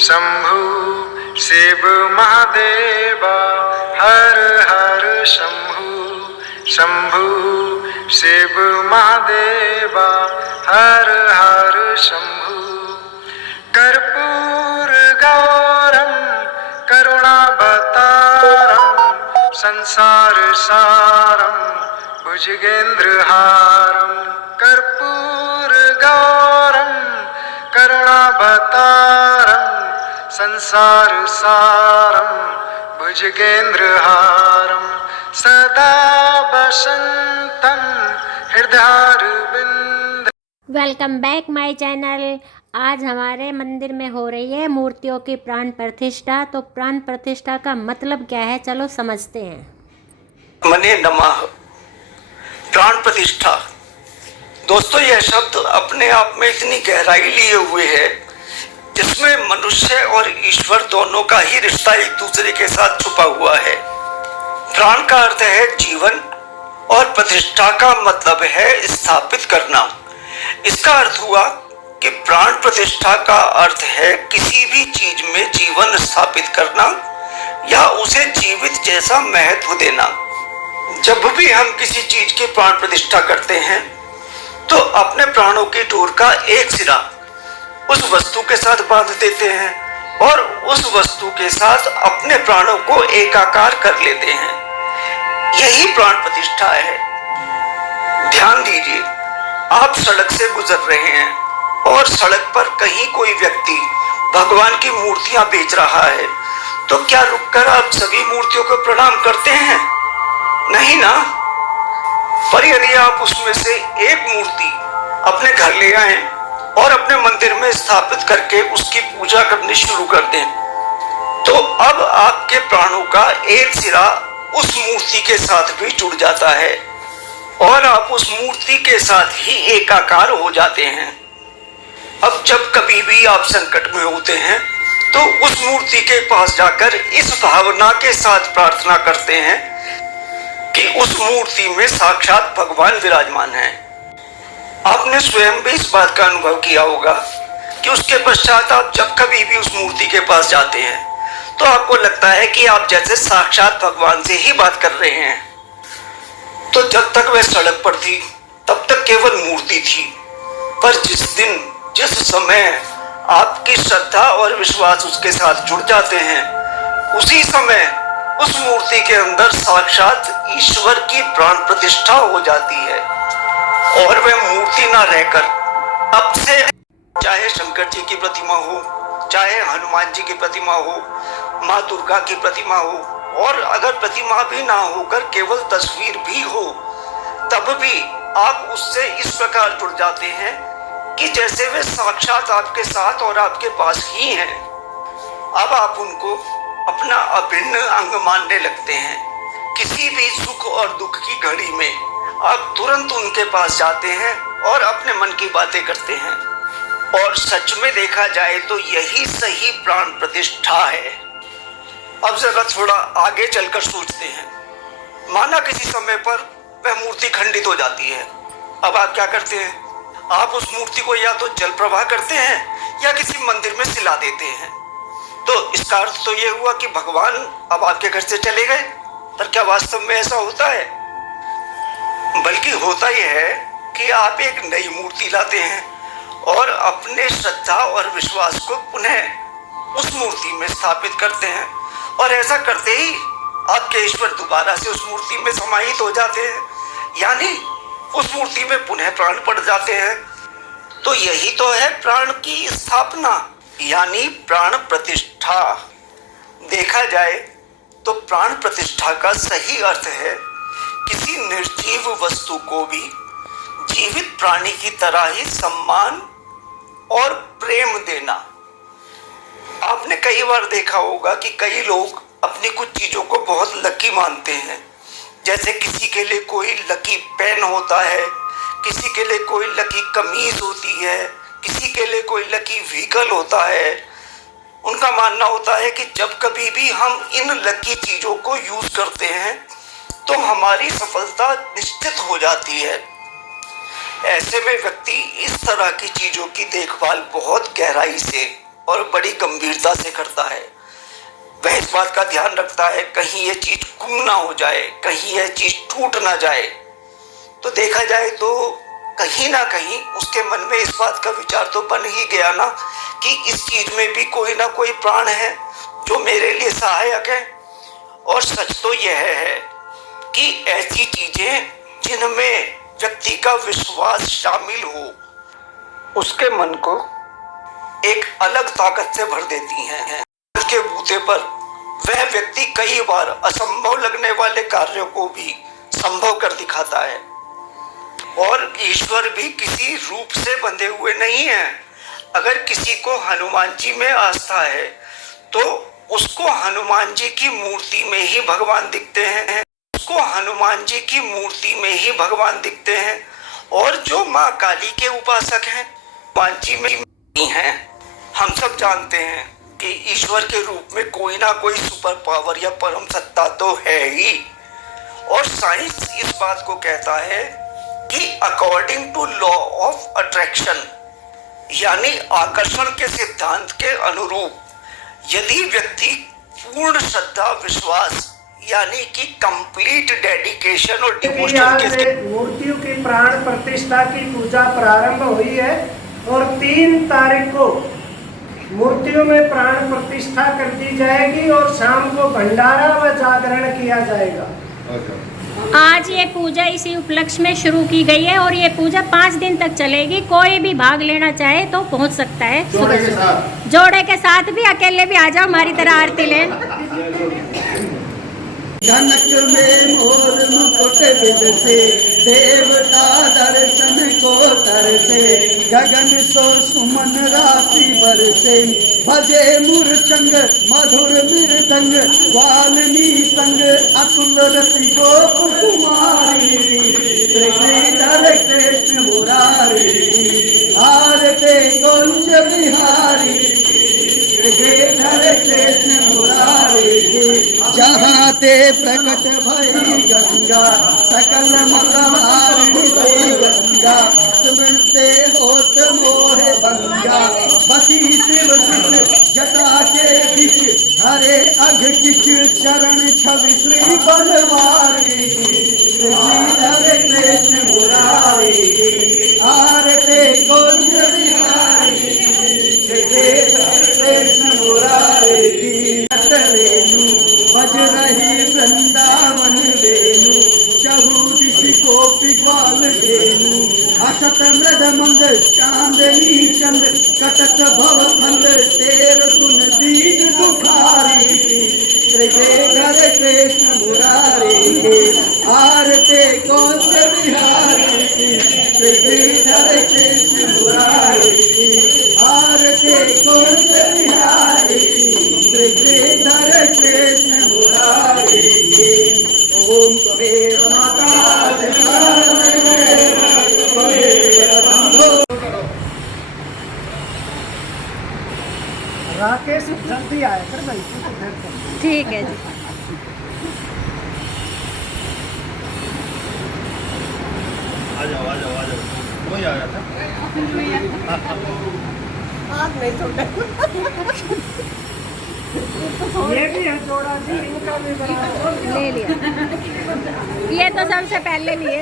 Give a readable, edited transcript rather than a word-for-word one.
शंभु शिव महादेवा, हर हर शंभु शंभु शिव महादेवा, हर हर शंभु। कर्पूर गौरम करुणावतारम, संसार सारम भुजगेंद्रहारम। कर्पूर गौरम करुणावतारम, संसार सारम भुजगेंद्रहारम। सदा वसंतम हृदयारविंद। Welcome back my channel. आज हमारे मंदिर में हो रही है मूर्तियों की प्राण प्रतिष्ठा। तो प्राण प्रतिष्ठा का मतलब क्या है, चलो समझते हैं। मने नमः। प्राण प्रतिष्ठा दोस्तों, यह शब्द अपने आप में इतनी गहराई लिए हुए है जिसमें मनुष्य और ईश्वर दोनों का ही रिश्ता एक दूसरे के साथ छुपा हुआ है। प्राण का अर्थ है जीवन और प्रतिष्ठा का मतलब है स्थापित करना। इसका अर्थ हुआ कि प्राण प्रतिष्ठा का अर्थ है किसी भी चीज में जीवन स्थापित करना या उसे जीवित जैसा महत्व देना। जब भी हम किसी चीज की प्राण प्रतिष्ठा करते हैं तो अपने प्राणों की डोर का एक सिरा उस वस्तु के साथ बांध देते हैं और उस वस्तु के साथ अपने प्राणों को एकाकार कर लेते हैं। यही प्राण प्रतिष्ठा है। ध्यान दीजिए, आप सड़क से गुजर रहे हैं और सड़क पर कहीं कोई व्यक्ति भगवान की मूर्तियां बेच रहा है, तो क्या रुककर आप सभी मूर्तियों को प्रणाम करते हैं? नहीं ना। पर यदि आप उसमें से एक मूर्ति अपने घर ले आए और अपने मंदिर में स्थापित करके उसकी पूजा करनी शुरू कर दें, तो अब आपके प्राणों का एक सिरा उस मूर्ति के साथ भी जुड़ जाता है और आप उस मूर्ति के साथ ही एकाकार हो जाते हैं। अब जब कभी भी आप संकट में होते हैं तो उस मूर्ति के पास जाकर इस भावना के साथ प्रार्थना करते हैं कि उस मूर्ति में साक्षात भगवान विराजमान है। आपने स्वयं भी इस बात का अनुभव किया होगा कि उसके पश्चात आप जब कभी भी उस मूर्ति के पास जाते हैं तो आपको लगता है कि आप जैसे साक्षात भगवान से ही बात कर रहे हैं। तो जब तक वह सड़क पर थी तब तक केवल मूर्ति थी, पर जिस दिन जिस समय आपकी श्रद्धा और विश्वास उसके साथ जुड़ जाते हैं, उसी समय उस मूर्ति के अंदर साक्षात ईश्वर की प्राण प्रतिष्ठा हो जाती है और वह मूर्ति ना रहकर अब से चाहे शंकर जी की प्रतिमा हो, चाहे हनुमान जी की प्रतिमा हो, माँ दुर्गा की प्रतिमा हो, और अगर प्रतिमा भी ना होकर केवल तस्वीर भी हो, तब भी आप उससे इस प्रकार जुड़ जाते हैं कि जैसे वे साक्षात आपके साथ और आपके पास ही हैं। अब आप उनको अपना अभिन्न अंग मानने लगते हैं। किसी भी सुख और दुख की घड़ी में आप तुरंत उनके पास जाते हैं और अपने मन की बातें करते हैं। और सच में देखा जाए तो यही सही प्राण प्रतिष्ठा है। अब जरा थोड़ा आगे चलकर सोचते हैं। माना किसी समय पर वह मूर्ति खंडित हो जाती है, अब आप क्या करते हैं? आप उस मूर्ति को या तो जल प्रवाह करते हैं या किसी मंदिर में सिला देते हैं। तो इसका अर्थ तो ये हुआ कि भगवान अब आपके घर से चले गए। पर क्या वास्तव में ऐसा होता है? बल्कि होता यह है कि आप एक नई मूर्ति लाते हैं और अपने श्रद्धा और विश्वास को पुनः उस मूर्ति में स्थापित करते हैं, और ऐसा करते ही आपके ईश्वर दोबारा से उस मूर्ति में समाहित हो जाते हैं, यानी उस मूर्ति में पुनः प्राण पड़ जाते हैं। तो यही तो है प्राण की स्थापना, यानी प्राण प्रतिष्ठा। देखा जाए तो प्राण प्रतिष्ठा का सही अर्थ है किसी निर्जीव वस्तु को भी जीवित प्राणी की तरह ही सम्मान और प्रेम देना। आपने कई बार देखा होगा कि कई लोग अपनी कुछ चीजों को बहुत लकी मानते हैं। जैसे किसी के लिए कोई लकी पेन होता है, किसी के लिए कोई लकी कमीज होती है, किसी के लिए कोई लकी व्हीकल होता है। उनका मानना होता है कि जब कभी भी हम इन लकी चीजों को यूज करते हैं तो हमारी सफलता निश्चित हो जाती है। ऐसे में व्यक्ति इस तरह की चीजों की देखभाल बहुत गहराई से और बड़ी गंभीरता से करता है। वह इस बात का ध्यान रखता है कहीं यह चीज गुम ना हो जाए, कहीं यह चीज टूट ना जाए। तो देखा जाए तो कहीं ना कहीं उसके मन में इस बात का विचार तो बन ही गया ना कि इस चीज में भी कोई ना कोई प्राण है जो मेरे लिए सहायक है। और सच तो यह है कि ऐसी चीजें जिनमें व्यक्ति का विश्वास शामिल हो उसके मन को एक अलग ताकत से भर देती हैं। के बूते पर वह व्यक्ति कई बार असंभव लगने वाले कार्यों को भी संभव कर दिखाता है। और ईश्वर भी किसी रूप से बंधे हुए नहीं है। अगर किसी को हनुमान जी में आस्था है तो उसको हनुमान जी की मूर्ति में ही भगवान दिखते हैं, उसको हनुमान जी की मूर्ति में ही भगवान दिखते हैं। और जो माँ काली के उपासक हैं, हनुमान जी में ही हैं। हम सब जानते हैं कि ईश्वर के रूप में कोई ना कोई सुपर पावर या परम सत्ता तो है ही। और साइंस इस बात को कहता है कि according to law of attraction यानी आकर्षण के सिद्धांत के अनुरूप यदि व्यक्ति पूर्ण श्रद्धा, विश्वास यानी कि कंप्लीट डेडिकेशन और डिवोशन के मूर्तियों की प्राण प्रतिष्ठा की पूजा प्रारंभ हुई है और 3 तारीख को मूर्तियों में प्राण प्रतिष्ठा कर दी जाएगी और शाम को भंडारा व जागरण किया जाएगा। आज ये पूजा इसी उपलक्ष्य में शुरू की गई है और ये पूजा 5 दिन तक चलेगी। कोई भी भाग लेना चाहे तो पहुंच सकता है। जोड़े के साथ भी, अकेले भी आ जाओ हमारी तरह आरती लेन। जनक में मोर मुकुट बिदसे, देवता दर्शन को तरसे, गगन सो सुमन राशि बरसे, भजे मूर्छंग मधुर मृदंग, वाल्मी संग अतुल रति गोप कुमारी, श्रीधर कृष्ण मुरारी, आरते कुंज बिहारी, श्रीधर कृष्ण मुरारी। जहाँ ते प्रकट भई गंगा, सकल मलहारिणी से गंगा, सुनते होत मोहे भंगा, बसी शिव सुत जटा के बीच, हरे अघ किच चरण छवि श्री बनवारी, श्रीधर कृष्ण मुरारी, आरते कुंज बिहारी, श्रीधर कृष्ण मुरारी। बज रही वृंदावन वेणु, चहु दिशि गोपी ग्वाल धेनु, असत मृद मंद चांदनी चंद, कटक भव खंड तेर सुन दीन दुखारी, श्रीधर कृष्ण मुरारी, आरते कौश बिहारी, श्रीधर कृष्ण मुरारी, आरते कौश बिहारी, श्रीधर कृष्ण मुरारी। ओम त्वमेव माता राकेश जल्दी आया कर भाई। ठीक है जी। आ जाओ आ जाओ आ जाओ। कोई आया था? नहीं तो ये भी है जोड़ा जी, इनका भी बना ले लिया। ये तो सबसे पहले लिए।